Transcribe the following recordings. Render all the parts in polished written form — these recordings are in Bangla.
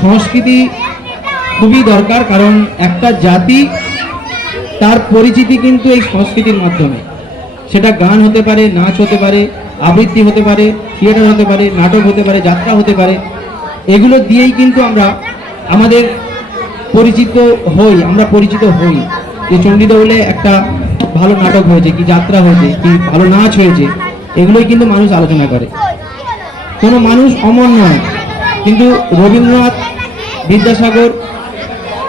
সংস্কৃতি খুবই দরকার, কারণ একটা জাতি তার পরিচিতি কিন্তু এই সংস্কৃতির মাধ্যমে। সেটা গান হতে পারে, নাচ হতে পারে, আবৃত্তি হতে পারে, থিয়েটার হতে পারে, নাটক হতে পারে, যাত্রা হতে পারে। এগুলো দিয়েই কিন্তু আমরা আমাদের পরিচিত হই। যে চণ্ডীদৌলে একটা ভালো নাটক হয়েছে, কি যাত্রা হয়েছে, কি ভালো নাচ হয়েছে, এগুলোই কিন্তু মানুষ আলোচনা করে। কোনো মানুষ অমর নয়, কিন্তু রবীন্দ্রনাথ, বিদ্যাসাগর,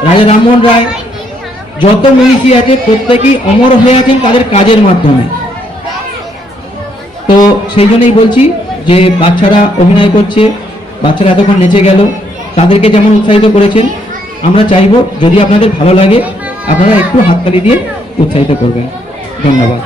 রাজা রামমোহন রায়, যত মনীষী আছে প্রত্যেকেই অমর হয়ে আছেন তাদের কাজের মাধ্যমে। তো সেই জন্যই বলছি যে বাচ্চারা অভিনয় করছে, বাচ্চারা এতক্ষণ নেচে গেল, তাদেরকে যেমন উৎসাহিত করেছেন, আমরা চাইবো যদি আপনাদের ভালো লাগে আপনারা একটু হাততালি দিয়ে উৎসাহিত করবেন। ধন্যবাদ।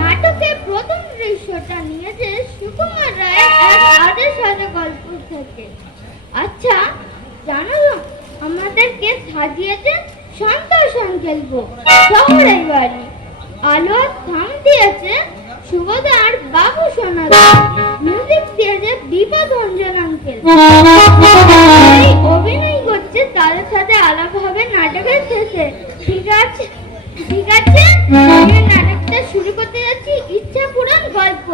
নাটকের প্রথম দৃশ্যটা নিয়েছে সুকুমার রায় এক আদেশ গল্প থেকে। আচ্ছা জানো আমাদেরকে সাজিয়েছে সন্তোষ আঙ্কেল শহরের বাড়ি। আলো থাম দিয়েছে সুবোধার বাবু সোনা, মিউজিক দিয়েছে বিপদ রঞ্জন আঙ্কেল। অভিনয় করছে, তাদের সাথে আলাপ হবে নাটকের শেষে। ঠিক আছে ঠিক আছে, নাটকটা শুরু করতে যাচ্ছি ইচ্ছা পূরণ গল্প।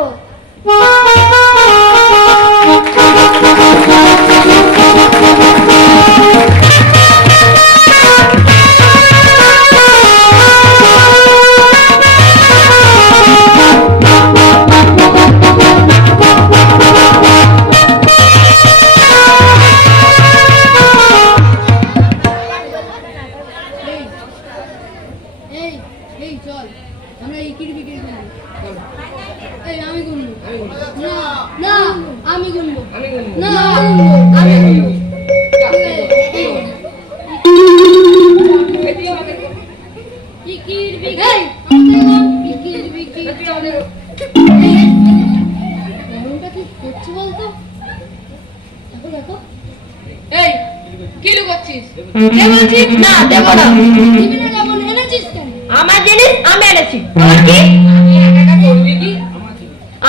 আমার জিনিস আমি এনেছি,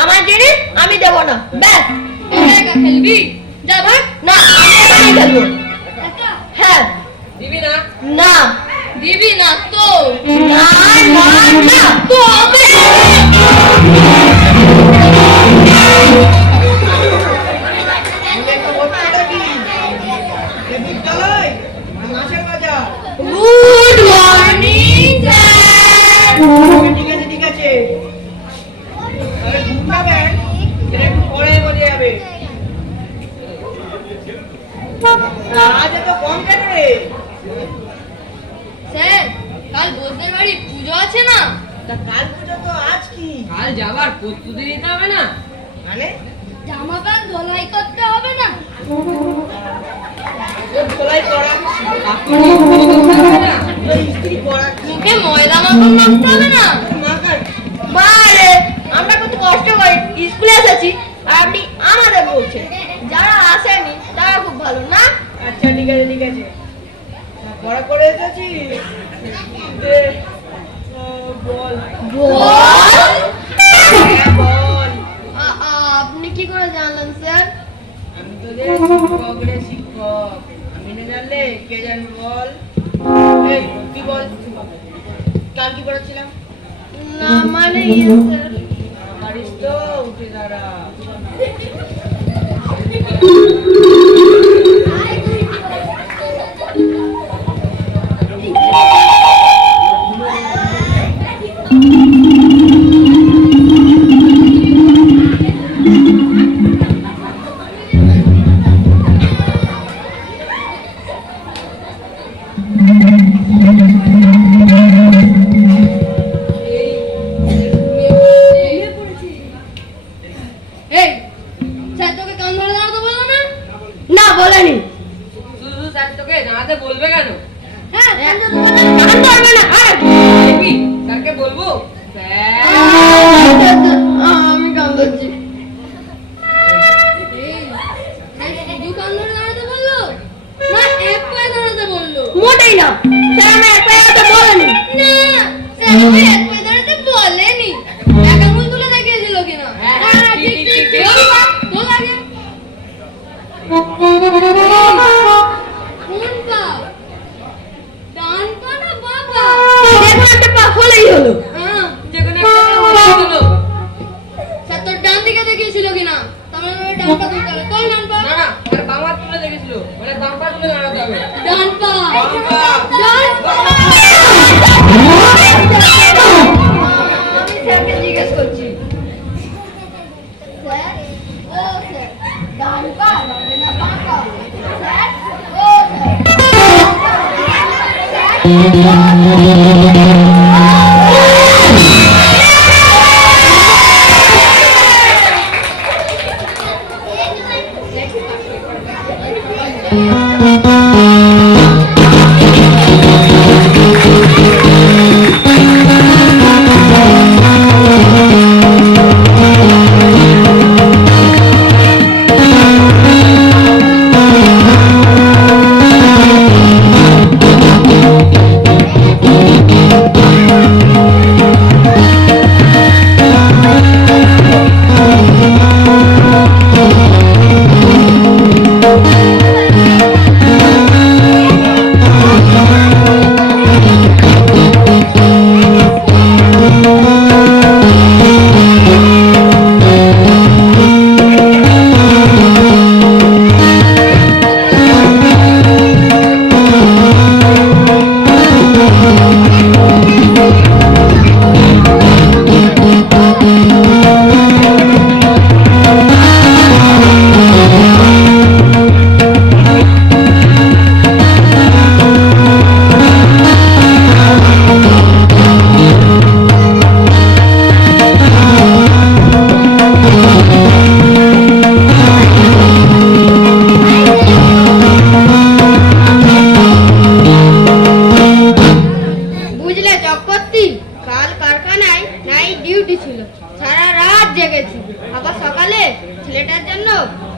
আমার জিনিস আমি দেবো না। ব্যাস খেলবি না, আমি খেলবো। হ্যাঁ দিবি না? না দিবি না তো? না না না তো আজ এত কম কেন রে? স্যার কাল বসদের বাড়ি পুজো আছে না? তা কাল পুজো তো আজ কি? কাল যাবার প্রস্তুতি নিতে হবে না? মানে জামা প্যান্ট ধোলাই করতে হবে না? খোলাই করা আপনি ইস্ত্রি করতে হবে না? ইস্ত্রি করা মুখে ময়দা মাখন মাখতে হবে না? মাকার বারে আমরা কত কষ্ট করে স্কুলে এসেছি আর আপনি আমাদের বলছেন। যারা আসেনি তারা খুব ভালো না? আচ্ছা ঠিক আছে ঠিক আছে পড়া করে এসেছি দে, বল বল হ্যাঁ, বল আপনি কি করে জানলেন স্যার? আমি তোদের শিক্ষক রে শিক্ষক আমি না জানলে কে জানবে বল এই তুই বল কাল কি পড়াচ্ছিলাম না মানে স্যার পারিস তো উঠে দাঁড়া এই স্যার তোকে কান ধরে দাঁড়াতে বললো না? না বলেনি। শুধু স্যার তোকে দাঁড়াতে বলবে কেন? হ্যাঁ কান ধরবে না আর দেখবি স্যারকে বলবো স্যার আমি কান ধরছি। শুধু কান ধরে দাঁড়াতে বললো না এক পায়ে দাঁড়াতে বললো? মোটেই না, স্যার আমি এক পায়ে দাঁড়াতে বলেনি। না স্যার আমি এক পায়ে দাঁড়াতে বলেনি, এক আঙুল তুলে দেখিয়েছিল কিনা? হ্যাঁ, হ্যাঁ ঠিক, ঠিক ঠিক, ঠিক ঠিক। তোল আগে কোন পা? ডান পা না বাঁ পা? যেকোনো একটা পা হলেই হলো। যেখানে একটা হয়ে গেলো। স্যার তোর ডান দিকে দেখিয়েছিল কিনা? তাহলে ডান পা তুলতে হবে। তোল ডান পা। না না আর বাম হাত তুলে দেখেছিল মানে বাম পা তুলে দাঁড়াতে হবে। ডান পা। বাম পা। ডান পা। আমি স্যারকে জিজ্ঞেস করছি। স্যার ও স্যার ডান পা না বাঁ পা? স্যার ও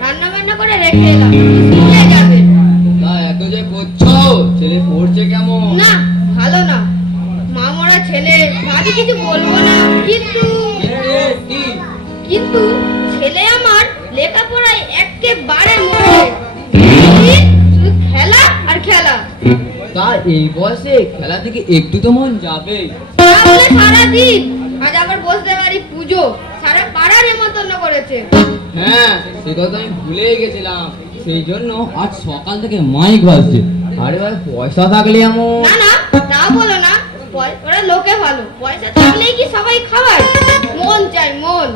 রান্না বান্না করে রেখে এলাম, স্কুলে যাবে। তা এত যে করছো, ছেলে পড়ছে কেমন? না ভালো না, মা মরা ছেলে, ভাবি কিছু বলবো না, কিন্তু কিন্তু ছেলে আমার লেখাপড়ায় একেবারে মরে, শুধু খেলা আর খেলা। তা এই বয়সে খেলা থেকে একটু তো মন যাবে। তাহলে সারাদিন, আজ আবার বসতে পারি পুজো, সারা পাড়া নেমন্তন্ন করেছে। হ্যাঁ সে কথা আমি ভুলেই গেছিলাম, সেই জন্য আজ সকাল থেকে মাইক বাজছে। আরে ভাই পয়সা থাকলে এমন। না না তা বলো না, ওরা লোকে ভালো, পয়সা থাকলেই কি সবাই খাওয়ায়? মন চাই মন।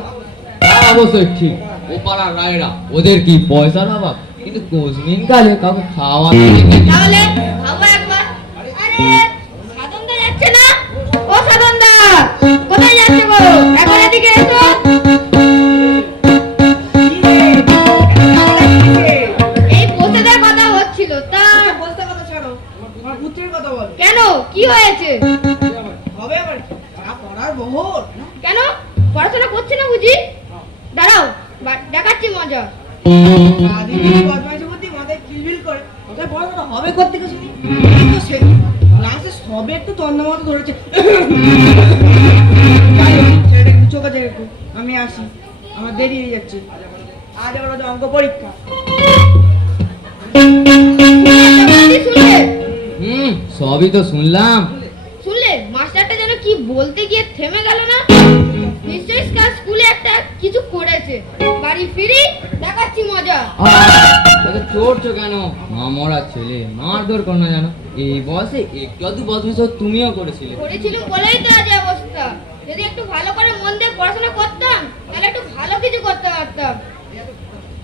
তা অবশ্যই ঠিক, ও পাড়ার রায়রা ওদের কি পয়সার অভাব? কিন্তু কোচমিন কালে কাউকে খাওয়াতে দেখিনি। তাহলে খাবো একবার। আরে সাধনদা যাচ্ছে না? ও সাধনদা, কোথায় যাচ্ছে গো? এখন এদিকে এসো। এই বসেদের কথা হচ্ছিল, তা বলতে কথা ছাড়ো, আমার পুত্রের কথা বলো। কেন, কি হয়েছে? হবে আবার কি? যা পড়ার বহর। কেন, পড়াশোনা করছে না বুঝি? দাঁড়াও, দেখাচ্ছি মজা। সারাদিন বদমাইশি করতে মাথায় কিলবিল করে, কোথায় পড়াশোনা হবে কোত্থেকে শুনি? এই তো সে ক্লাসে সবে একটু তন্না মতো ধরেছে। যাই হোক, ছেলেটা একটু চোখে দেখে একটু, আমি আসি, আমার দেরি হয়ে যাচ্ছে। আজ আবার ওদের অঙ্ক পরীক্ষা। শুনলে? সবই তো শুনলাম। শুনলে মাস্টারটা যেন কি বলতে গিয়ে থেমে গেল না? নিশ্চয়ই স্কুলে একটা কিছু করেছে। বাড়ি ফিরি, দেখাচ্ছি মজা। চড়ছো কেন? মামরা ছেলে, মারধর করো না জানো। এই বয়সে একটু আধটু বদমাইশ তুমিও করেছিলে। করেছিলাম বলেই তো আজ এই অবস্থা। যদি একটু ভালো করে মন দিয়ে পড়াশোনা করতাম, তাহলে একটু ভালো কিছু করতে পারতাম।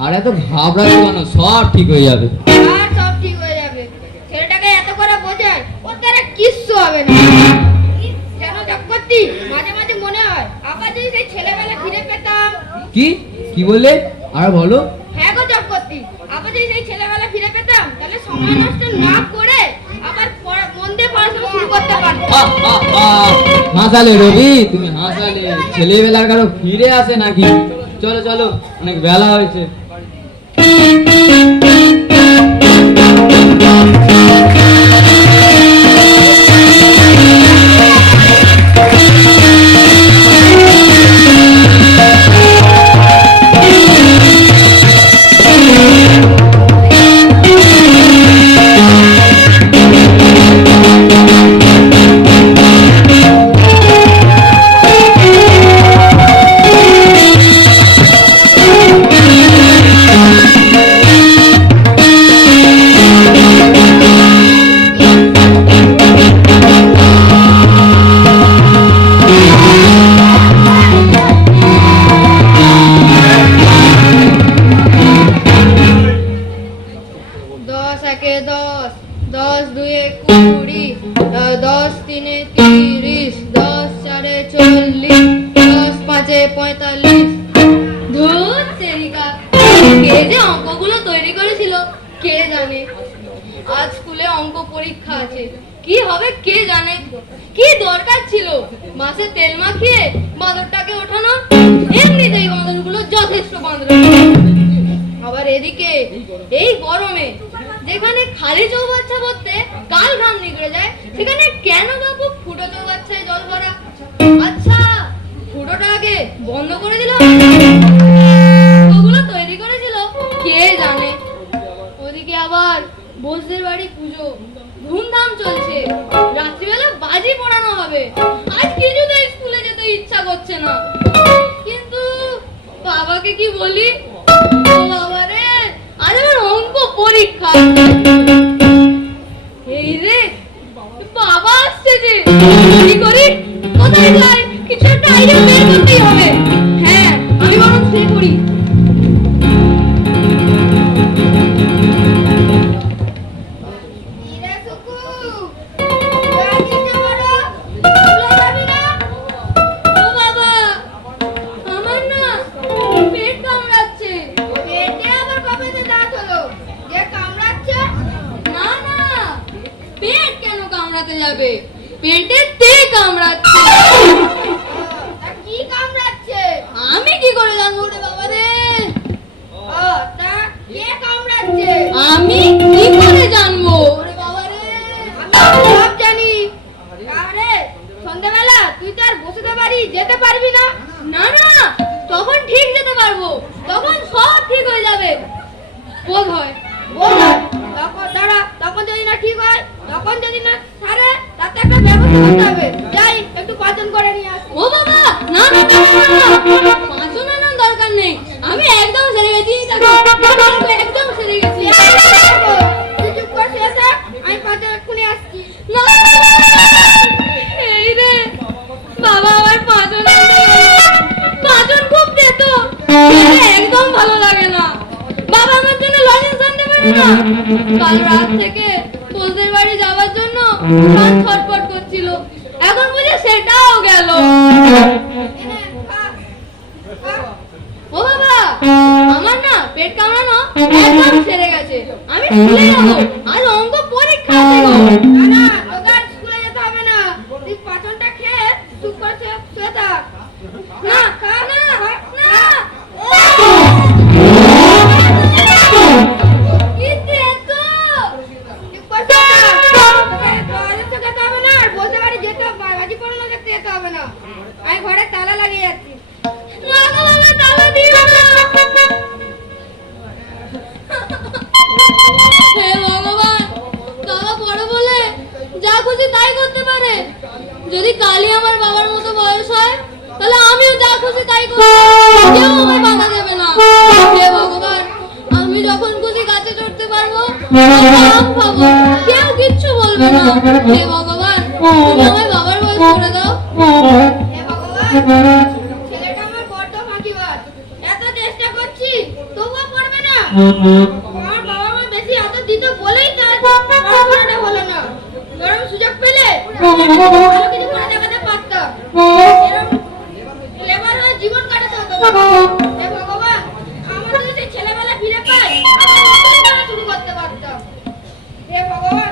আর এত ঘাবড়াতে কেন? সব ঠিক হয়ে যাবে। আর সব ঠিক হয়ে যাবে। ছেলেটাকে এত করে বোঝায়, ওর দ্বারা কিচ্ছু হবে না। যেন চক্করটি মাঝে মাঝে মনে হয় আবার যদি সেই ছেলেবেলা ফিরে পেতাম। কি কি বললে? আর বলো। হ্যাঁ গো চক্করটি, আবার যদি সেই ছেলেবেলা ফিরে পেতাম, তাহলে সময় নষ্ট না করে আবার মন দিয়ে পড়াশোনা শুরু করতে পারতাম। হাসালে রবি, তুমি হাসালে। ছেলেবেলার কারো ফিরে আসে নাকি? চলো চলো, অনেক বেলা হয়েছে। দশ একে 10, 10 দুয়ে 20, 10 তিনে 30, 10 চারে 40, 10 পাঁচে 45। ধুর তেরিকা, কে যে অঙ্কগুলো তৈরি করেছিল কে জানে। আজ স্কুলে অঙ্ক পরীক্ষা আছে, কি হবে কে জানে। কি দরকার ছিল মাসে তেল মাখিয়ে বাঁদরটাকে ওঠানো? এমনিতেই বাঁদরগুলো যথেষ্ট বাঁদর। আবার এদিকে এই গরমে যেখানে খালি চৌবাচ্চা করতে কাল ঘাম নিগড়ে যায়, সেখানে কেন বাবু ফুটো চৌবাচ্চায় জল ভরা? আচ্ছা, ফুটোটা আগে বন্ধ করে দিল। ওগুলো তৈরি করেছিল কে জানে। ওদিকে আবার বোসদের বাড়ি পুজো, ধুমধাম চলছে। রাত্রিবেলা বাজি পড়ানো হবে। আজ কিছুতেই স্কুলে যেতে ইচ্ছা করছে না, কিন্তু বাবাকে কি বলি? ও বাবা রে, আজ আমার অঙ্ক পরীক্ষা। এই রে, বাবা আসছে যে, কি করি? কোথায় যাই? কিছু একটা আইডিয়া বের করতেই হবে। হ্যাঁ, আমি বরং শুয়ে পড়ি। ও বাবা, আমার না পেট কামড়াচ্ছে। পেটে আবার কবে যে দাঁত হলো যে কামড়াচ্ছে? না না, পেট কেন কামড়াতে যাবে? পেটে তে কামড়াচ্ছে। তা কি কামড়াচ্ছে? আমি কি করে জানবো রে বাবা রে? ও, তা কে কামড়াচ্ছে? আমি কি করে জানবো রে বাবা রে? আমি সব জানি। আরে সন্ধ্যাবেলা তুই তো আর বসতে পারি যেতে পারবি না। না না, তখন ঠিক যেতে পারবো, তখন সব ঠিক হয়ে যাবে বোধ হয়। তখন দাঁড়া, তখন যদি না ঠিক হয়, তখন যদি না ছাড়ে, তাতে একটা ব্যবস্থা করতে হবে। যাই একটু পাচন করে নিয়ে আসি। ও বাবা, না না পাচন আনার দরকার নেই, আমি একদম সেরে গেছি। একদম সেরে গেছি। তুই চুপ করে শুয়ে থাক, আমি পাচন এক্ষুনি আসছি। না, এই রে বাবা, আমার পাচন পাচন খুব তেতো, একদম ভালো লাগে না। বাবা আমার জন্য লজেন্স জানি না কাল রাত থেকে তোদের বাড়ি যাওয়ার জন্য প্রাণ ছটফট করছিল, এখন বুঝে সেটাও গেল। ও বাবা, আমার না পেট কামড়ানো একদম সেরে গেছে, আমি স্কুলে যাবো, আজ অঙ্ক পরীক্ষা আছে গো। না তোকে আর স্কুলে যেতে হবে না, তুই পাচনটা খেয়ে চুপ করে শুয়ে থাক। না না না, কি দেখো? চুপ করে শুয়ে থাক। তোকে কলেজ থেকে যেতে হবে না, আর বলতে পারি যেতে বাজি পড়ানো দেখতে যেতে হবে না। আমি ঘরে তালা লাগিয়ে যাচ্ছি। না গো বাবা, তালা দিও না। হে ভগবান, বাবা বড় বলে যা খুশি তাই করতে পারে। যদি কালই আমার বাবার মতো বয়স হয়, তাহলে আমিও যা খুশি তাই করব, কেউ আমায় বাধা দেবে না। হে ভগবান, আমি যখন খুশি গাছে চড়তে পারবো, আম খাবো, কেউ কিচ্ছু বলবে না। হে ভগবান, তুমি আমায় বাবার বয়স করে দাও। হে ভগবান, ছেলেটা আমার বড্ড ফাঁকিবাজ। এত চেষ্টা করছি তবুও পড়বে না। আমার বাবা মা বেশি আদর দিত বলেই তার পড়াশোনাটা হলো না। বরং সুযোগ পেলে ভালো কিছু করে দেখাতে পারতাম। এরকম লেবার হয়ে জীবন কাটাতে হতো না। হে ভগবান, আমার যদি সেই ছেলেবেলা ফিরে পাই, আমি নতুন করে শুরু করতে পারতাম। হে ভগবান,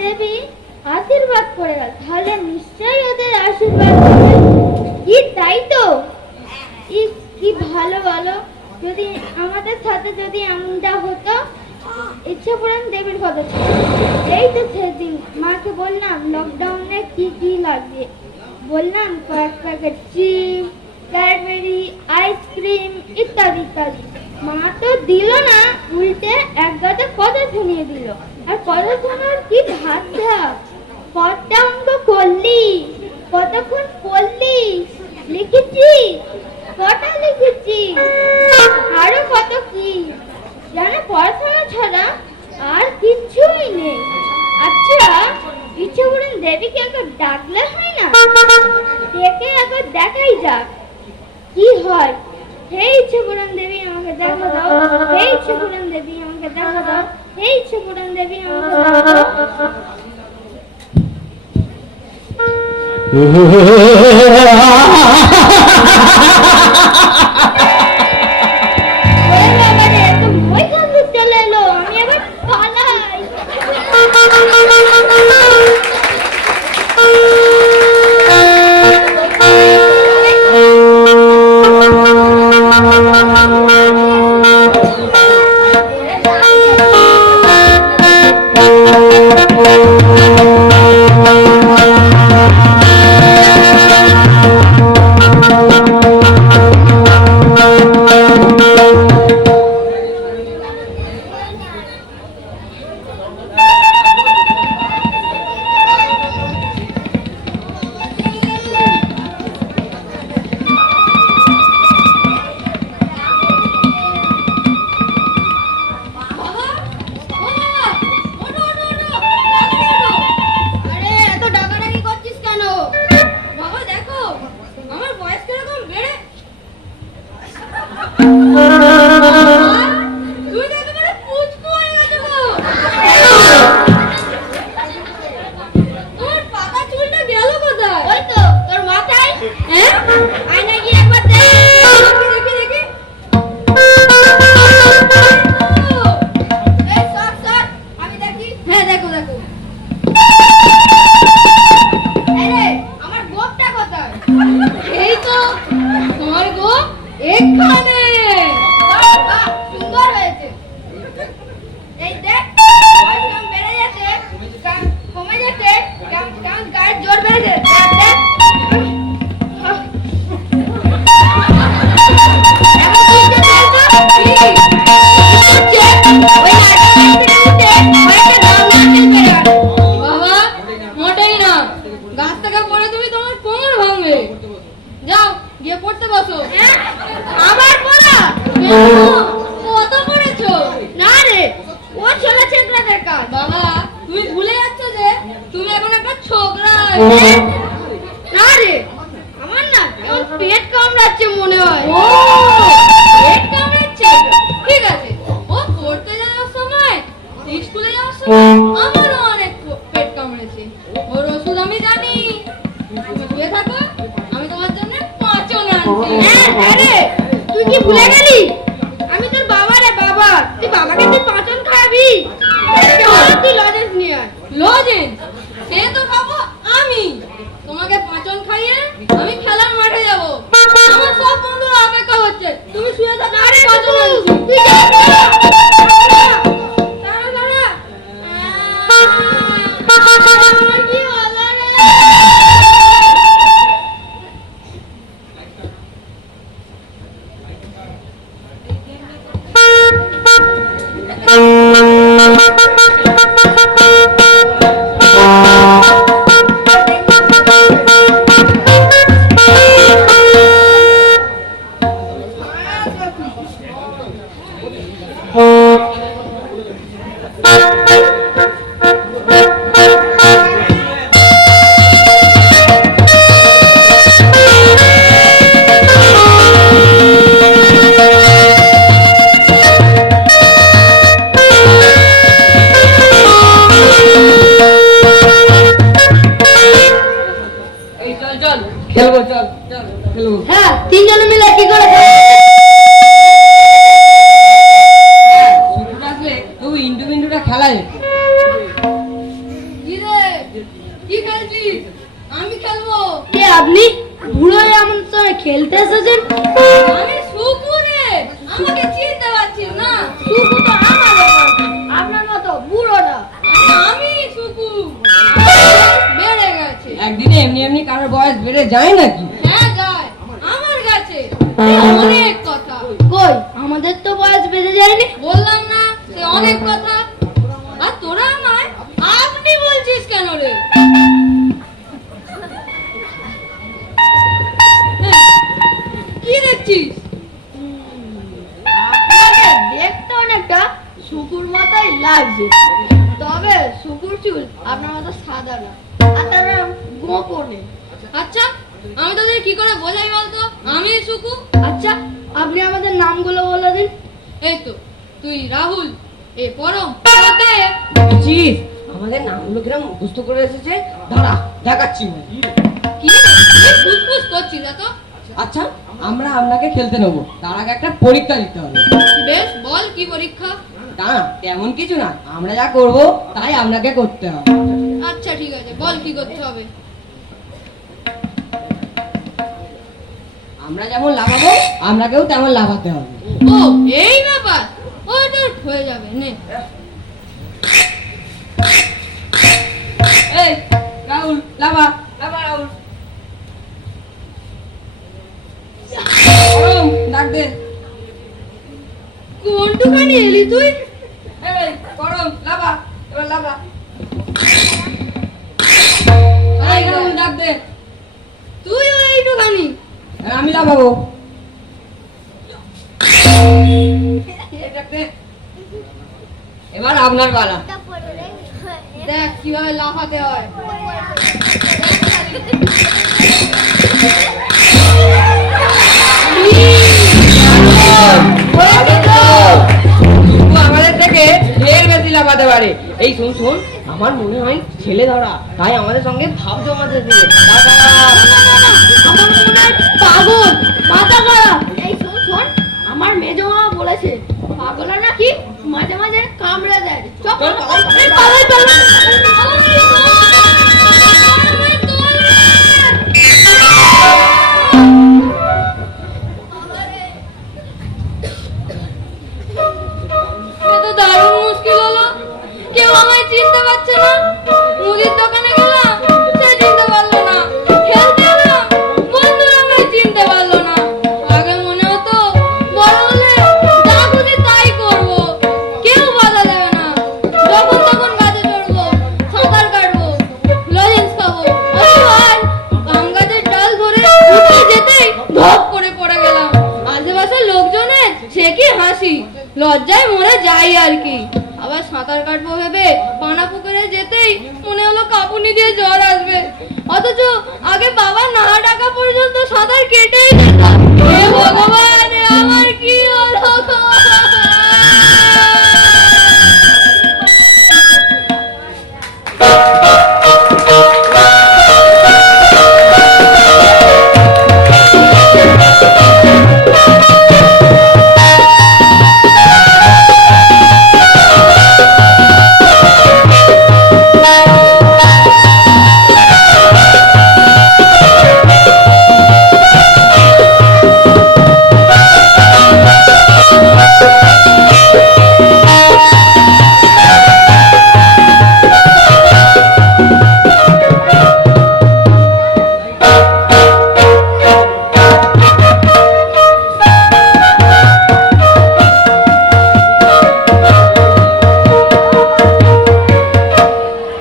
দেবী আশীর্বাদ করে গেল, তাহলে নিশ্চয়ই ওদের আশীর্বাদ করবে। কি তাই তো? কি ভালো ভালো, যদি আমাদের সাথে যদি এমনটা হতো। ইচ্ছাপুরাণ দেবীর কথা ছিল। এই তো সেদিন মাকে বললাম লকডাউনে কি কি লাগবে, বললাম কয়েক প্যাকেট চিপ, ক্যাডবেরি, আইসক্রিম ইত্যাদি ইত্যাদি। মা তো দিল না, উল্টে এক গাদা কথা শুনিয়ে দিল। আর কথা শোনার কি ভাবতে, কটা অঙ্ক করলি, কতক্ষণ পড়লি, লিখেছি, কটা লিখেছি, আরো কত কি যেন পড়াশোনা ছাড়া আর কিছুই নেই। আচ্ছা, ইচ্ছাপুরাণ দেবীকে একবার ডাকলে হয় না? ডেকে একবার দেখাই যাক কি হয়। হে ইচ্ছাপুরাণ দেবী আমাকে দেখা দাও, হে ইচ্ছাপুরাণ দেবী আমাকে দেখা দাও, হে ইচ্ছাপুরাণ দেবী আমাকে দেখা দাও। ওরে বাবা রে, তো মই কান্দু চলে এলো, আমি এবার পালাই। আরে এত ডাকাডাকি করছিস কেন? বাবা দেখো আমার বয়স কিরকম বেড়ে। তুই তো একেবারে পুচকু হয়ে গেছো গো। তোর পাকা চুলটা গেল কোথায়? ওই তো তোর মাথায়। হ্যাঁ, আয়নায় গিয়ে একবার দেখ, দেখি দেখি। এই সর সর, আমি দেখি। হ্যাঁ দেখো দেখো। আরে আমার গোপটা কোথায়? এই তো তোমার গোপ এখানে। বাহ, সুন্দর হয়েছে। এই দেখ, বয়স কেমন বেড়ে যাচ্ছে, কমে যাচ্ছে, কেমন গায়ের জোর বেড়েছে। দেখ দেখ। এখন কি হচ্ছে দেখো? কি হচ্ছে? ওই নাটকের থেকে উঠে কয়েকটা গামলা ফেলবে আর। বাবা, মোটেই না। গাছ থেকে পড়ে তুমি তোমার কোমর ভাঙবে। যাও গিয়ে পড়তে বসো। আবার পড়া? কত পড়েছো? না রে, ও ছেলে ছেকড়াদের কাজ। বাবা, তুমি ভুলে যাচ্ছ যে তুমি এখন একটা ছোকরা। না রে, আমার না কেমন পেট কামড়াচ্ছে মনে হয়। ও, পেট কামড়াচ্ছে? ঠিক আছে, ও পড়তে যাওয়ার সময়, স্কুলে যাওয়ার সময় আমারও অনেক পেট কামড়েছে। ওর ওষুধ আমি জানি। তুমি শুয়ে থাকো, আমি তোমার জন্য পাঁচন আনছি। হ্যাঁ রে, তুই কি ভুলে গেলি? আমি তোর বাবা রে বাবা, তুই বাবাকে তুই পাঁচন খাওয়াবি। তুই লজেন্স নিয়ে আয়। লজেন্স? সে তো খাবো আমি। তোমাকে পাঁচন খাইয়ে আমি খেলার মাঠে যাব। আমার সব বন্ধুরা অপেক্ষা করছে, তুমি শুয়ে থাকো। আরে পাঁচন আনছি। তুই যা দাঁড়া দাঁড়া। আমার কি হলো রে? খেলবো, চল চল খেলবো। হ্যাঁ, তিনজনে মিলে কি করে ছুটিটা আসলে তবু ইন্টু মিন্টুটা খেলা যেত। ট্রেনে যায় নাকি? হ্যাঁ যায়, আমার কাছে অনেক কথা। কই আমাদের তো বয়স বেঁধে যায়নি। বললাম না সে অনেক কথা। আর তোরা আমায় আপনি বলছিস কেন রে? কি দেখছিস? আপনাকে দেখতে অনেকটা শুকুর মতোই লাগছে, তবে শুকুর চুল আপনার মতো সাদা না, আর তার গোপনে। আচ্ছা আমি তোদের কি করে বোঝাই বলতো আমি সুকু? আচ্ছা আপনি আমাদের নামগুলো বলে দিন। এই তো তুই রাহুল, এ পরম, প্রদেব। বুঝছিস আমাদের নামগুলো কিরম মুখস্থ করে এসেছে? দাঁড়া দেখাচ্ছি। কি ফুসফুস করছিস এত? আচ্ছা আমরা আপনাকে খেলতে নেবো, তার আগে একটা পরীক্ষা দিতে হবে। বেশ বল কি পরীক্ষা? না তেমন কিছু না, আমরা যা করব তাই আপনাকে করতে হবে। আচ্ছা ঠিক আছে, বল কি করতে হবে? আমরা যেমন লাফাবো আপনাকেও তেমন লাফাতে হবে। ও এই ব্যাপার, ওটা হয়ে যাবে নে। এই রাহুল লাফা লাফা রাহুল। পরম, ডাক দে। কোনটুখানি এলি তুই? এই পরম লাফা, এবার লাফা। এই রাহুল ডাক দে। তুই এইটুখানি? আর আমি লাফাবো। এই ডাক দে। এবার আপনার পালা। দেখ কিভাবে লাফাতে হয়। কিন্তু আমাদের থেকে ঢের বেশি লাফাতে পারে। এই শোন শোন, আমার মনে হয় ছেলে ধরা, তাই আমাদের সঙ্গে ভাব জমাতে দিবে। আমার মনে হয় পাগল, মাথা খারাপ। এই শোন শোন, আমার মেজো মামা বলেছে পাগলা নাকি মাঝে মাঝে কামড়ে দেয়। চল চল, পালাই, এই পালাই পালাই। এ তো দারুণ মুশকিল হলো, কেউ আমায় চিনতে পারছে না। মুদির দোকানে গেলাম, সে চিনতে পারলো না। খেলতে এলাম, বন্ধুরা আমায় চিনতে পারলো না। আগে মনে হতো বড় হলে যা খুশি তাই করবো, কেউ বাধা দেবে না। যখন তখন গাছে চড়বো, সাঁতার কাটবো, লজেন্স খাবো। অসহায় আম গাছের ডাল ধরে উঠে যেতেই ধপ করে পড়ে গেলাম। আশেপাশের লোকজনের সে কি হাসি, লজ্জায় মরে যাই আর কি। আবার সাঁতার কাটবো ভেবে পানা পুকুরে যেতেই মনে হলো কাঁপুনি দিয়ে জ্বর আসবে, অথচ আগে বাবা না ডাকা পর্যন্ত সাঁতার কেটেই যেতাম। হে ভগবান, এ আমার কি হলো গো?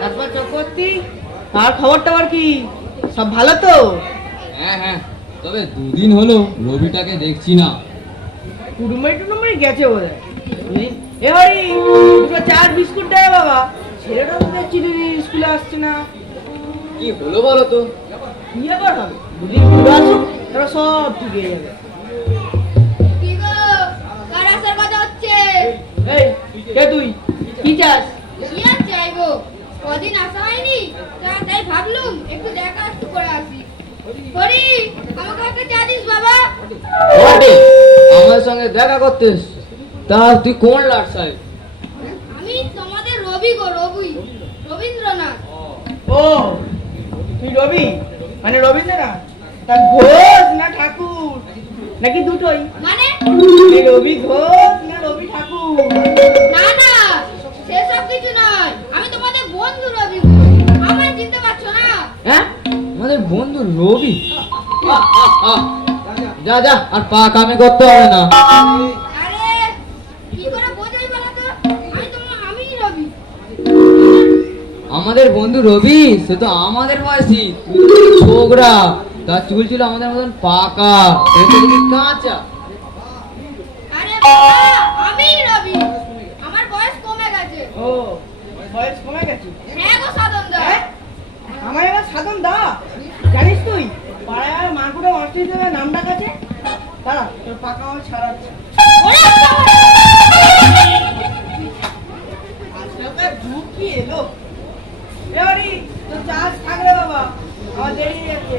তারপর চক্রবর্তী, আর খবর টবর কি? সব ভালো তো? হ্যাঁ হ্যাঁ, তবে দুদিন হলো রবিটাকে দেখছি না। টুডুমারি গেছে বোধ হয়। এ হরি, দুটো চার বিস্কুট দেয় বাবা। ছেলেটা তো দেখছি স্কুলে আসছে না। কি হলো বলো তো? কি ব্যাপার হবে? দুদিন ঘুরে আসুক, তারা সব ঠিক হয়ে যাবে। কি গো, কার আসার কথা হচ্ছে? এই কে তুই? কি চাস? কি আর চাইবো, কদিন আসা হয়নি, তাই ভাবলুম একটু দেখা একটু করে আসি। হরি, আমাকে একটা চা দিস বাবা। বটে, আমার সঙ্গে দেখা করতে এসছিস। তা তুই কোন লাট সাহেব? আমি তোমাদের রবি গো, রবি, রবীন্দ্রনাথ। ও তুই রবি, মানে রবীন্দ্রনাথ? তা ঘোষ না ঠাকুর, নাকি দুটোই? মানে এই রবি ঘোষ না রবি ঠাকুর? না না, সেসব কিছু নয়, আমি তোমাদের বন্ধু রবি ঘোষ। আমায় চিনতে পারছো না? হ্যাঁ আমাদের আমাদের বন্ধু রবি। যা যা, আর পা কামে করতে হবে না। আরে কি করে বোঝাই বলো তো, আমি রবি। আমাদের বন্ধু রবি, সে তো আমাদের বয়সী, ছোকরা। তার চুল ছিল আমাদের মতন পাকা, সে তো দেখি কাঁচা। আরে বাবা, আমি রবি, আমার বয়স কমে গেছে। ও বয়স কমে গেছে। হ্যাঁ গো সাধন দা। হ্যাঁ? আমার এবার সাধন দা, জানিস তুই পাড়ায় মারকুটে মাস্টার হিসেবে নাম ডাকাছে। দাঁড়া, তোর পাকা আমার ছাড়াচ্ছে। ওরে বাবা! আজকালকার যুগ কি এলো। এবারে তোর চাষ থাকলে বাবা, আমার দেরি হয়ে যাচ্ছে।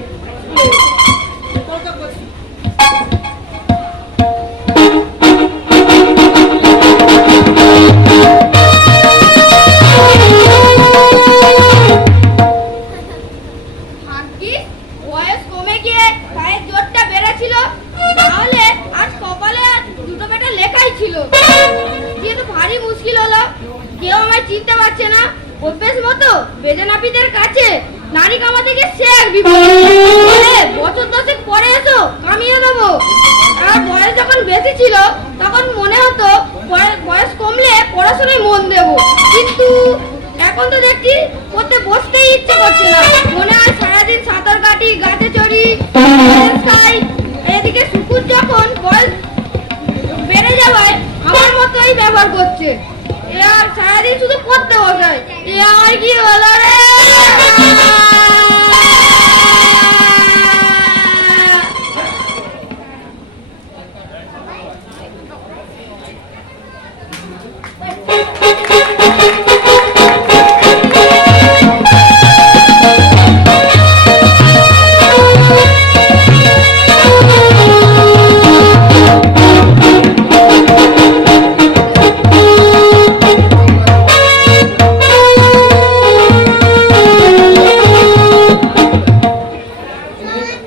তোর তো করছি। ভাগ্যিস বয়স কমে গিয়ে পায়ের জোরটা বেড়েছিল, তাহলে আজ কপালে আর দুটো বেটা লেখাই ছিল। কিন্তু ভারী মুশকিল হলো, কেউ আমায় চিনতে পারছে না। অভ্যেস মতো বেজনাপিদের কাছে নারী কামাতে গিয়ে সে এক বিপদ। বলে, বছর 10 পরে এসো, কামিয়ে দেবো। আর বয়স যখন বেশি ছিল তখন মনে হতো বয়স কমলে পড়াশোনায় মন দেবো, কিন্তু এখন তো দেখছি পড়তে বসতেই ইচ্ছে করছে না। মনে হয় সারাদিন সাঁতার কাটি, গাছে চড়ি, খাই। এদিকে শুকুর যখন বয়স বেড়ে যাওয়ায় আমার মতোই ব্যবহার করছে। এ আর সারাদিন শুধু পড়তে বসায়। এ আর কি হলো রে?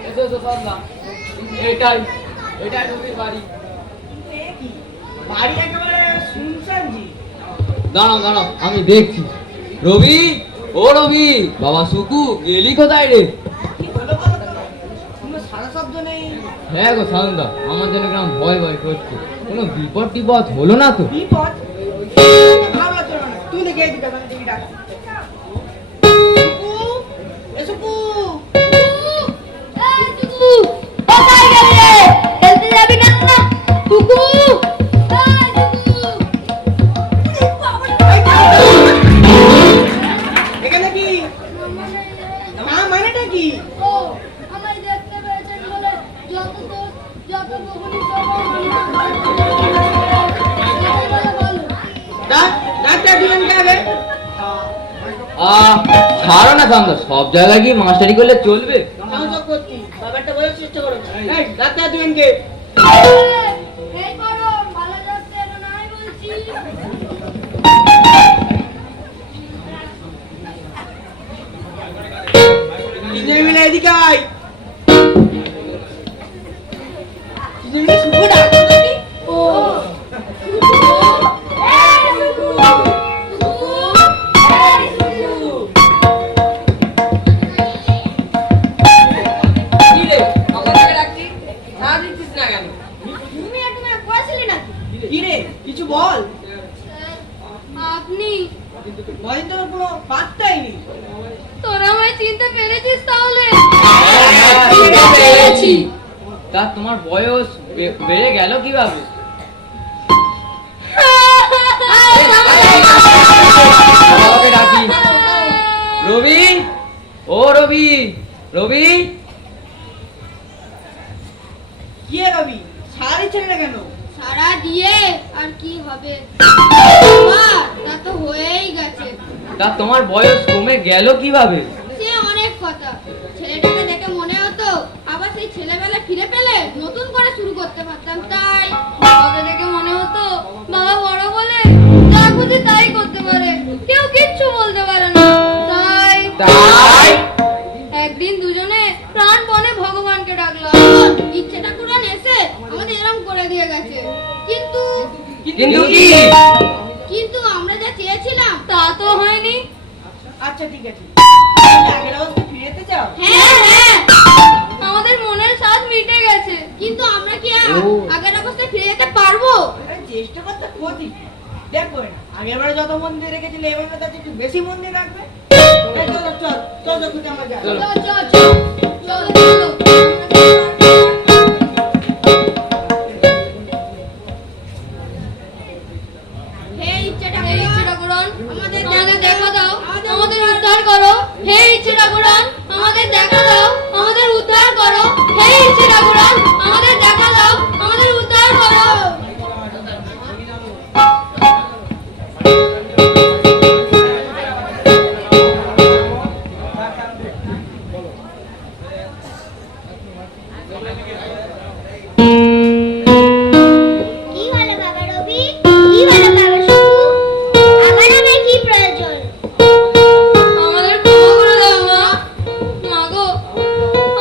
এসো এসো সন্ধ্যা। এটাই এটাই রবির বাড়ি। এ কি? বাড়ি একেবারে শুনশান জি। দাঁড়াও দাঁড়াও, আমি দেখছি। রবি, ও রবি, বাবা সুকু, গেলি কোথায় রে? কি হলো বলো তো? কোনো সারা শব্দ নেই। হ্যাঁ গো সায়নদা, আমার জন্য কেমন ভয় ভয় করছে। কোনো বিপদ টিপদ হলো না তো? বিপদ? ভালো লাগছে না। তুই দেখে দিবি ওখানে টিভি ডাক। সুকু, এ সুকু। এই টুকু, কোথায় গেলি রে? খেলতে যাবি না? টুকু, এই টুকু। এখানে কি? না মানেটা কি? ও, আমায় দেখতে পেয়েছেন বলে যত দোষ, যত বকুনি সব বলো। ডাক ডাক্তার দিলেন কে আগে? ছাড়ো না সায়নদা, সব জায়গায় কি মাস্টারি করলে চলবে? সংযোগ করছি। ব্যাপারটা বোঝার চেষ্টা করো। এই ডাক্তার দিলেন কে? এই করো, ভালো যাচ্ছে না নাই বলছি। তিনজন মিলে এদিকে আয়। তিনজন মিলে সুকু ডাক। ও, এই টুকু, টুকু, এই টুকু। কি রে? আমাকে ডাকছি? সারা দিচ্ছিস না কেন? তুমি একদম পড়াছিলি নাকি? কি রে? কিছু বল। আপনি বলেন তো কোনো পাত্তাই নেই। তোরা আমায় চিনতে পেরেছিস তাহলে? চিনতে পেরেছি। তা তোমার বয়স বেড়ে গেল কিভাবে? বাবাকে ডাকি। রবি, ও রবি, রবি। কি রে রবি? সারা দিচ্ছেন না কেন? সারা দিয়ে আর কি হবে? বাহ, তা তো হয়েই গেছে। তা তোমার বয়স কমে গেল কিভাবে? সে অনেক কথা। ছেলেটাকে দেখে মনে হতো আবার সেই ছেলেবেলা ফিরে পেলে নতুন করে শুরু করতে পারতাম। তাই বাবাকে দেখে মনে হতো বাবা বড় বলে যা খুশি তাই করতে পারে, কেউ কিচ্ছু বলতে পারে না। তাই একদিন দুজনে প্রাণপণে ভগবানকে ডাকলাম। ইচ্ছেটা কুরান এসে আমাদের এরম করে দিয়ে গেছে। কিন্তু কিন্তু কি? কিন্তু আমরা যা চেয়েছিলাম তা তো হয়নি। আচ্ছা ঠিক আছে। আগের অবস্থা ফিরে যেতে চাও? হ্যাঁ হ্যাঁ আমাদের মনের স্বাদ মিটে গেছে, কিন্তু আমরা কি আর আগের অবস্থায় ফিরে যেতে পারবো? আরে চেষ্টা করতে ক্ষতি কি? দেখো না, আগেরবারে যত মন্দির রেখেছিলে এবারে তার একটু বেশি মন্দির রাখবে। এই চল চল চল দেখো আমরা যাই। চলো। চল চল চল চলো চলো হে ইচ্ছা ঠাকুরন, আমাদের দেখা দাও, আমাদের উদ্ধার করো। হে ইচ্ছা ঠাকুরন, আমাদের দেখা দাও, আমাদের উদ্ধার করো। হে ইচ্ছা ঠাকুরন, আমাদের দেখা দাও, আমাদের উদ্ধার করো। কি হলো বাবা রবি? কি হলো বাবা শুকু? আবার আমার কি প্রয়োজন? আমাদের ক্ষমা করে দাও মা। মা গো,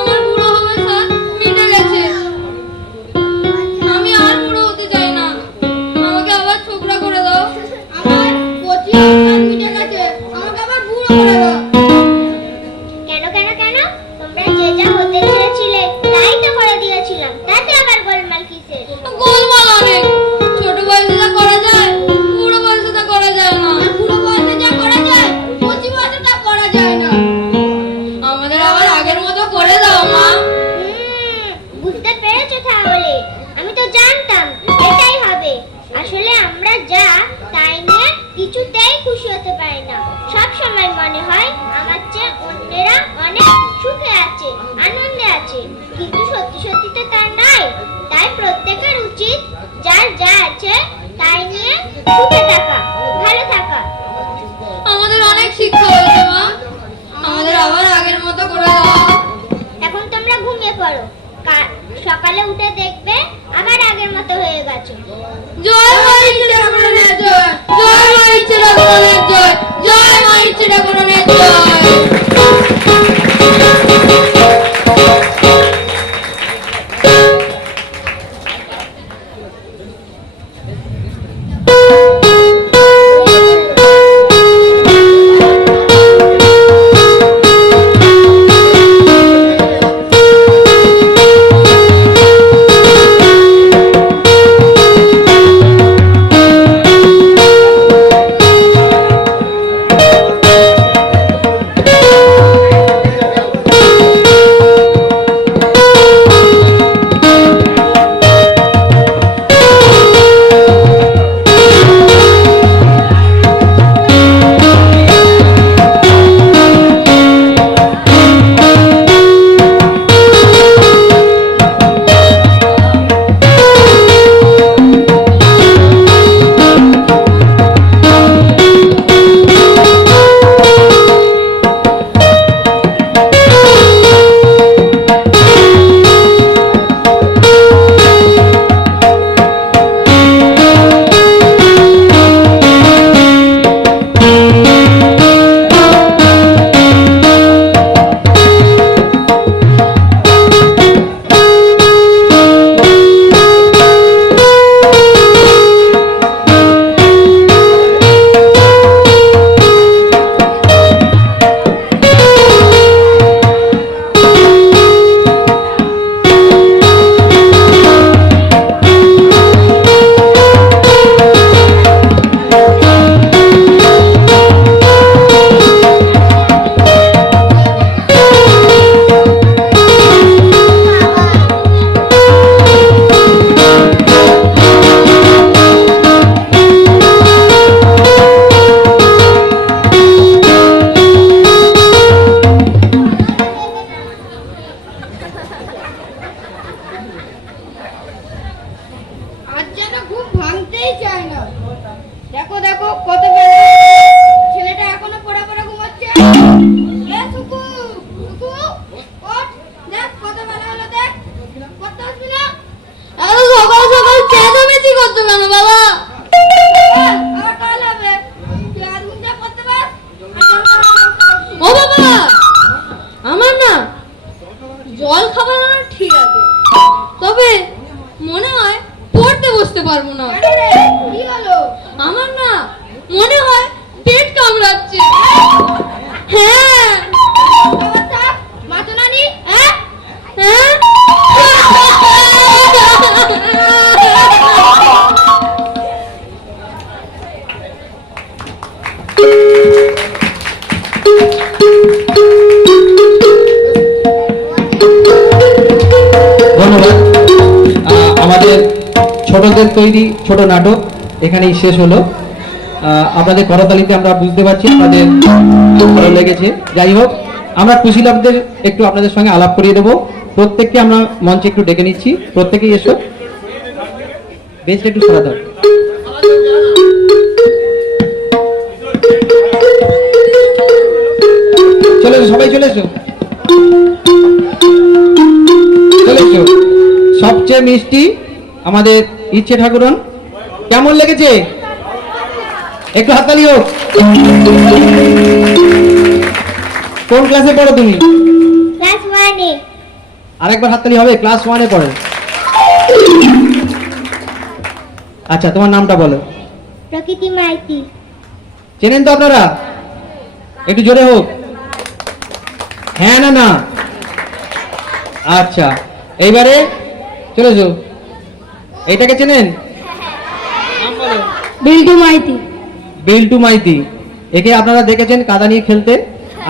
আমার বুড়ো হবার স্বাদ মিটে গেছে, আমি আর বুড়ো হতে চাই না, আমাকে আবার ছোকরা করে দাও। আমার কচি স্বাদ মিটে গেছে, আমাকে আবার বুড়ো করে দাও। কেন কেন কেন? তোমরা যে যা হতে চেয়েছিলে তাই তো করে দিয়েছিলাম, তাতে আবার গোলমাল কিসের? গোলমাল অনেক, ছোট বয়সে যা করা যায় বুড়ো বয়সে তা করা যায় না, আর বুড়ো বয়সে যা করা যায় কচি বয়সে তা করা যায় না। আমাদের আবার আগের মতো করে দাও মা। বুঝতে পেরেছো তাহলে? আমি তো জানতাম এটাই হবে। আসলে আমরা যা তাই নিয়ে কিছুতেই খুশি হতে পারি না। সব সময় মনে হয় আমার চেয়ে অন্যেরা অনেক সুখে আছে, আনন্দে আছে, কিন্তু সত্যি সত্যি তো তা নয়। তাই প্রত্যেকের উচিত যার যা আছে তাই নিয়ে সুখে থাকা, ভালো থাকা। আমাদের অনেক শিক্ষা হয়েছে মা, আমাদের আবার আগের মতো করে দাও। এখন তোমরা ঘুমিয়ে পড়ো, সকালে উঠে দেখবে আবার আগের মতো হয়ে গেছো। জয় মা ইচ্ছে ঠাকুরনের জয়, জয় মা ইচ্ছে ঠাকুরনের জয়, জয় মা ইচ্ছে ঠাকুরনের জয়। আজ যেন ঘুম ভাঙতেই চায় না। দেখো দেখো কত বেলা, ছেলেটা এখনো পড়া পড়া ঘুমাচ্ছে। এ সুকু, সুকু, ওঠ, দেখ কত বেলা হলো, দেখ কত আসবি না। আরে সকাল সকাল চেঁচামেচি করছো কেন বাবা? আবার কাল হবে, তুই আধ ঘন্টা করতে পার। ও বাবা, আমার না জল খাবার ঠিক আছে, তবে মনে হয় পড়তে বসতে পারবো না। কি হলো? আমার না মনে হয় পেট কামড়াচ্ছে। হ্যাঁ, তৈরি ছোট নাটক এখানেই শেষ হলো। আপনাদের করতালিতে আমরা বুঝতে পারছি আপনাদের খুব ভালো লেগেছে। যাই হোক, আমরা খুশি লাভদের একটু আপনাদের সঙ্গে আলাপ করিয়ে দেবো। প্রত্যেককে আমরা মঞ্চে একটু ডেকে নিচ্ছি, প্রত্যেকেই এসো। বেশ একটু সরা দাও। চলে এসো, সবাই চলে এসো, চলে এসো। সবচেয়ে মিষ্টি আমাদের ইচ্ছে ঠাকুরন, কেমন লেগেছে? একটু হাততালি হোক। কোন ক্লাসে পড়ো তুমি? ক্লাস 1-এ। আরেকবার হাততালি হবে। ক্লাস 1-এ পড়ে। আচ্ছা, তোমার নামটা বলো। প্রকৃতি মাইতি। চেনেন তো আপনারা? একটু জোরে হোক। হ্যাঁ না না? আচ্ছা, এইবারে চলে যাও। এইটাকে চেনেন? নাম বলো। বিল্টু মাইতি। বিল্টু মাইতি। একে আপনারা দেখেছেন কাদা নিয়ে খেলতে।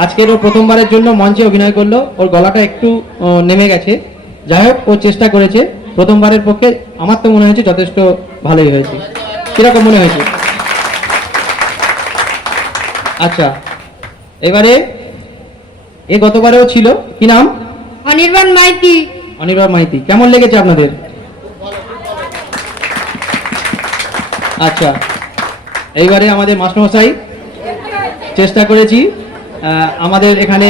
আজকের ও প্রথমবারের জন্য মঞ্চে অভিনয় করলো। ওর গলাটা একটু নেমে গেছে। যাই হোক, ও চেষ্টা করেছে। প্রথমবারের পক্ষে আমার তো মনে হয়েছে যথেষ্ট ভালোই হয়েছে। কিরকম মনে হয়েছে? আচ্ছা, এবারে এ গতবারেও ছিল, কি নাম? অনির্বাণ মাইতি। অনির্বাণ মাইতি। কেমন লেগেছে আপনাদের? আচ্ছা, এইবারে আমাদের মাস্টারমশাই চেষ্টা করেছি। আমাদের এখানে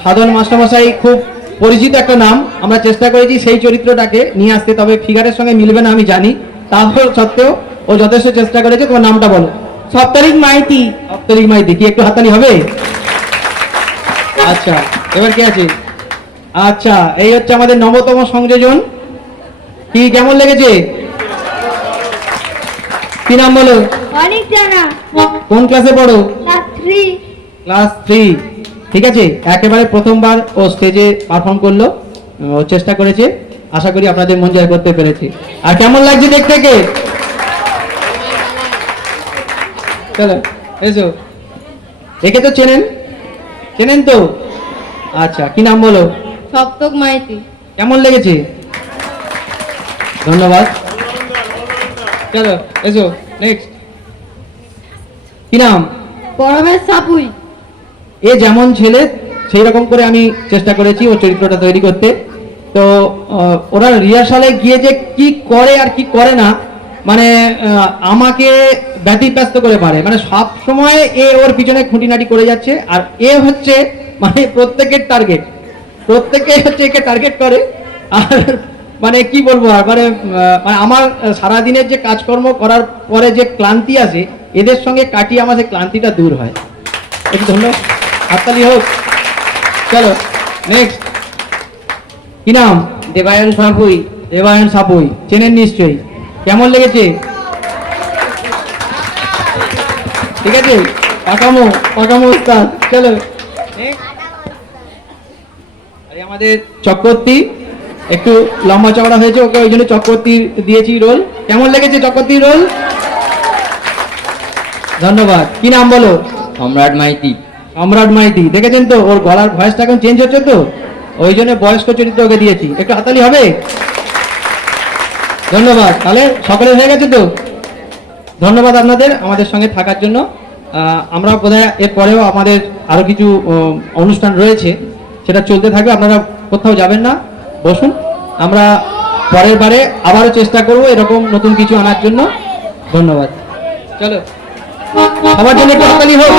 সাধন মাস্টারমশাই খুব পরিচিত একটা নাম। আমরা চেষ্টা করেছি সেই চরিত্রটাকে নিয়ে আসতে, তবে ফিগারের সঙ্গে মিলবে না আমি জানি। তারপর সত্ত্বেও ও যথেষ্ট চেষ্টা করেছে। তোমার নামটা বলো। সপ্তারিক মাইতি। সপ্তরিক মাইতি। কি একটু হাততালি হবে? আচ্ছা, এবার কে আছে? আচ্ছা, এই হচ্ছে আমাদের নবতম সংযোজন। কি কেমন লেগেছে? কি নাম বলো? অনেক জানা। কোন ক্লাসে পড়ো? ক্লাস 3। ক্লাস 3। ঠিক আছে, একেবারে প্রথমবার ও স্টেজে পারফর্ম করলো। ও চেষ্টা করেছে। আশা করি আপনাদের মন জয় করতে পেরেছি। আর কেমন লাগছে দেখতে? কে চলো এসো। একে তো চেনেন? চেনেন তো? আচ্ছা, কি নাম বলো? সপ্তক মাইতি। কেমন লেগেছে? ধন্যবাদ। চলো এসো। নেক্সট, কি নাম? পরমেশ সাপুই। এ যেমন ছেলে সেই রকম করে আমি চেষ্টা করেছি ওর চরিত্রটা তৈরি করতে। তো ওরা রিহার্সালে গিয়ে যে কি করে আর কি করে না, মানে আমাকে ব্যতিব্যস্ত করে পারে। মানে সব সময় এ ওর পিছনে খুঁটিনাটি করে যাচ্ছে। আর এ হচ্ছে মানে প্রত্যেকের টার্গেট। প্রত্যেকে হচ্ছে একে টার্গেট করে। আর মানে কি বলবো, আর মানে আমার সারাদিনের যে কাজকর্ম করার পরে যে ক্লান্তি আসে, এদের সঙ্গে কাটিয়ে আমার সেই ক্লান্তিটা দূর হয়। একটু ধন্যবাদ, হাততালি হোক। চলো নেক্সট, কি নাম? দেবায়ন সাপুই। দেবায়ন সাপুই। চেনেন নিশ্চয়ই। কেমন লেগেছে? ঠিক আছে, পাকামো পাকামো উস্তাদ। চলো next। আরে আমাদের চক্রবর্তী একটু লম্বা চওড়া হয়েছে, ওকে ওই জন্য চক্রবর্তী দিয়েছি রোল। কেমন লেগেছে চক্রবর্তী রোল? ধন্যবাদ। কি নাম বলো? সম্রাট মাইতি। সম্রাট মাইতি। দেখেছেন তো ওর গলার ভয়েসটা এখন চেঞ্জ হচ্ছে, তো ওই জন্য বয়স্ক চরিত্র ওকে দিয়েছি। একটু হাতালি হবে? ধন্যবাদ। তাহলে সকলে হয়ে গেছে তো? ধন্যবাদ আপনাদের আমাদের সঙ্গে থাকার জন্য। আমরা বোধহয় এরপরেও আমাদের আরো কিছু অনুষ্ঠান রয়েছে, সেটা চলতে থাকবে। আপনারা কোথাও যাবেন না, বসুন। আমরা পরের বারে আবারও চেষ্টা করব এরকম নতুন কিছু আনার জন্য। ধন্যবাদ। চলো সবার জন্য একটু হাততালি হোক।